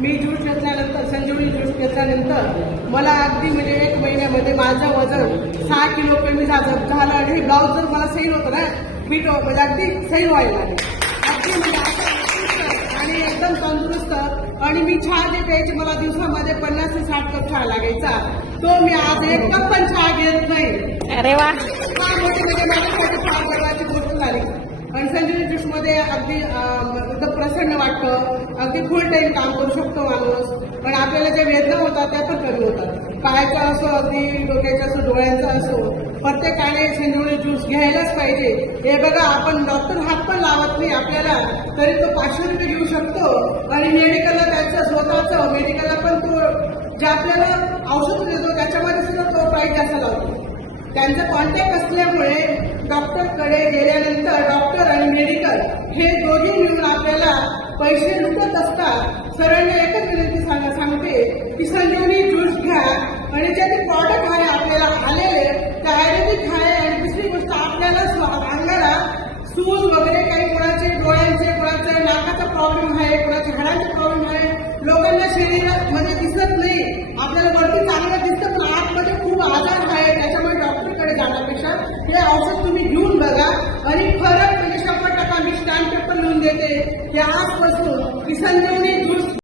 मी juice घेतल्यानंतर, संजीवनी juice घेतल्यानंतर मला अगदी म्हणजे 1 महिन्यामध्ये माझं वजन 6 किलो कमी झालं आणि हे ब्लाऊज जर मला सैल होतं ना, फिट म्हणजे अगदी सैल व्हायला लागले, अगदी म्हणजे असं आणि एकदम तंदुरुस्त. आणि मी चहा जे प्यायचे, मला दिवसामध्ये 50 ते 60 कप चहा लागायचा, तो मी आज 1 कप पण चहा घेत नाही. अरे वा. म्हणजे माझ्यासाठी फार गर्वाची गोष्ट झाली. आणि संजीवनी ज्यूसमध्ये अगदी एकदम प्रसन्न वाटतं, अगदी फुल टाईम काम करू शकतो माणूस. पण आपल्याला ज्या वेदना होतात त्या पण कमी होतात, पायाचा असो, अगदी डोक्याचा असो, डोळ्यांचा असो, प्रत्येकाने संजीवनी ज्यूस घ्यायलाच पाहिजे. हे बघा, आपण डॉक्टर हात पण लावत नाही आपल्याला, तरी तो 500 रुपये घेऊ शकतो. आणि मेडिकलला त्याचं स्वतःचं मेडिकलला पण तो जे आपल्याला औषध देतो त्याच्यामध्ये सुद्धा तो प्राईस जास्त लावतो. त्यांचा कॉन्टॅक्ट असल्यामुळे डॉक्टरकडे गेल्यानंतर डॉक्टर आणि मेडिकल हे दोन्ही मिळून आपल्याला पैसे लुटत असतात. सरांना एकच विनंती सांगते की संजीवनी ज्यूस घ्या आणि जे ते प्रॉडक्ट आहे आपल्याला आलेले ते आयुर्वेदिक आहे. आणि दुसरी गोष्ट, आपल्याला अंगाला सूज वगैरे काही, कोणाचे डोळ्यांचे, कोणाचे नाकाचा प्रॉब्लेम आहे, कोणाच्या हाडांचा प्रॉब्लेम आहे, लोकांना शरीरात मध्ये दिसत नाही, आपल्याला वरती चांगलं दिसतं पण आतमध्ये खूप आजार आहे. त्याच्यामुळे डॉक्टरकडे जाण्यापेक्षा हे औषध तुम्ही घेऊन बघा आणि फरक म्हणजे 100% मी स्टॅम्प पेपर लिहून देते की आजपासून संजीवनी ज्यूस